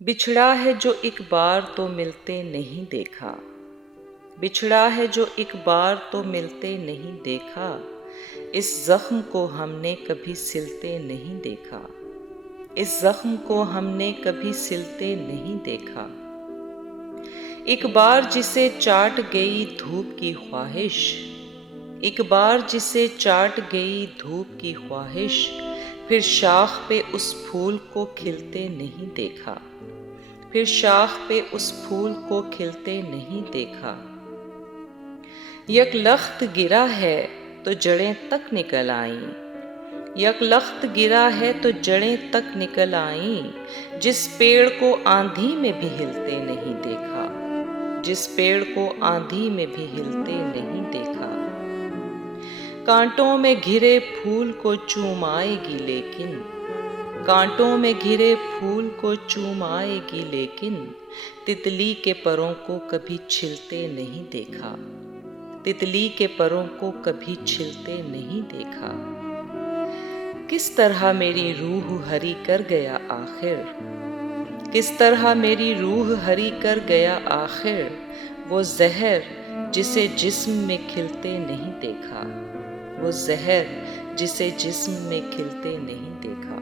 बिछड़ा है जो एक बार तो मिलते नहीं देखा, बिछड़ा है जो एक बार तो मिलते नहीं देखा। इस जख्म को हमने कभी सिलते नहीं देखा, इस जख्म को हमने कभी सिलते नहीं देखा। एक बार जिसे चाट गई धूप की ख्वाहिश, एक बार जिसे चाट गई धूप की ख्वाहिश, फिर शाख पे उस फूल को खिलते नहीं देखा, फिर शाख पे उस फूल को खिलते नहीं देखा। यक लख्त गिरा है तो जड़ें तक निकल आईं, यक लख्त गिरा है तो जड़ें तक निकल आईं। जिस पेड़ को आंधी में भी हिलते नहीं देखा, जिस पेड़ को आंधी में भी हिलते नहीं देखा। कांटों में घिरे फूल को चूम आएगी लेकिन, कांटों में घिरे फूल को चूम आएगी लेकिन, तितली के परों को कभी छिलते नहीं देखा, तितली के परों को कभी छिलते नहीं देखा। किस तरह मेरी रूह हरी कर गया आखिर, किस तरह मेरी रूह हरी कर गया आखिर, वो जहर जिसे जिस्म में खिलते नहीं देखा, वो जहर जिसे जिस्म में खिलते नहीं देखा।